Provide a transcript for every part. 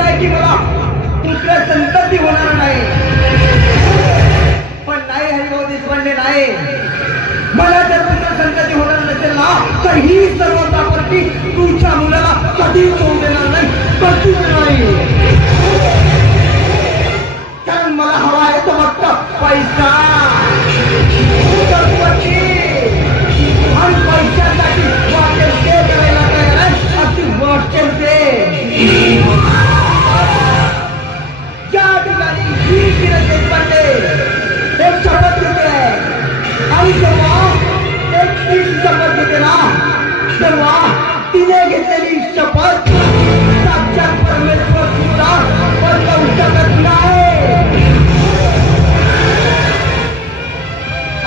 सांगितलंय की मला पुत्र संतती होणार नाही, पण नाही हरिभाऊ देशपांडे नाही, मला जर पुत्र संतती होणार नसेल ना तर ही सर्व प्रॉपर्टी तुझ्या मुलाला कधीच होऊ देणार नाही, कधीच नाही. कारण मला हवा आहे तो फक्त पैसा, संपत्ती आणि पैशासाठी वाटेल ते करायला तयार आहे, अगदी वाटेल ते. ज्या ठिकाणी ही किरण देशपांडे एक शपथ घेते आहे आणि जेव्हा एक ती शपथ घेते ना तेव्हा तिने घेतलेली शपथ साक्षात परमेश्वर सुद्धा बदलू शकत नाही.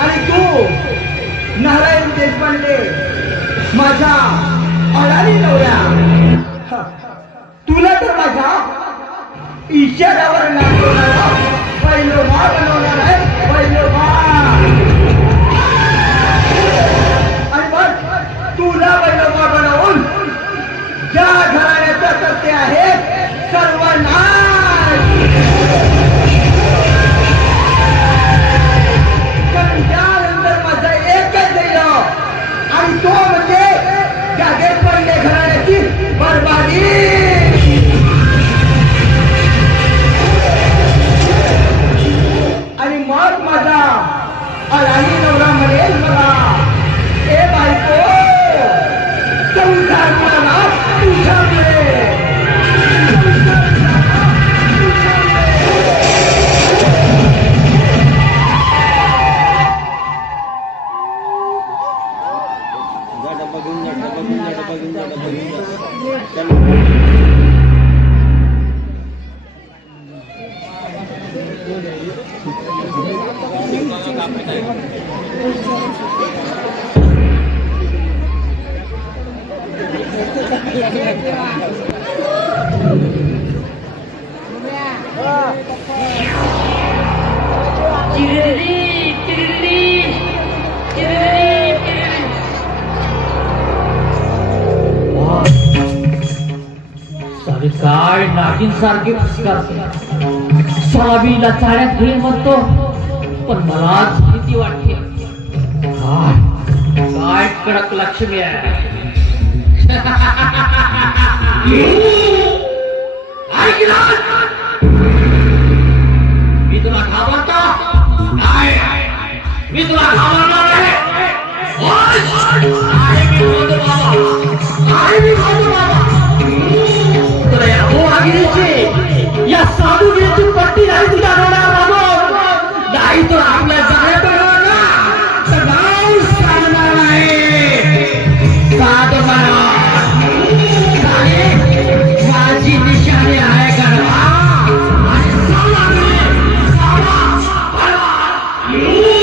आणि तू नारायण देशपांडे माझ्या अडाणी नवऱ्या, तुला तर माझ्या इशाऱ्यावर नाचवणारा पैलवान बनवणार आहे, पैलवान. आणि मग तुला पैलवान बनवून ज्या घराण्याचा सत्य आहे सर्वनाश, कारण त्यानंतर माझा एकच ध्येय आणि तो म्हणजे त्या देशपांडे घराण्याची बरबादी. आणि मग माझा अडाणी नवरा म्हणेल मला, ए बायको संसार मला तुझ्यामुळे. काय नागिन सारखे सोयाबीनला चाळ्यात घे म्हणतो, पण मला भीती वाटते. काय कडक लक्ष्मी आहे. मी तुला घाबरतो नाही, मी तुला घाबरणार नाही. मी बोलतो बाबा, मी बोलतो.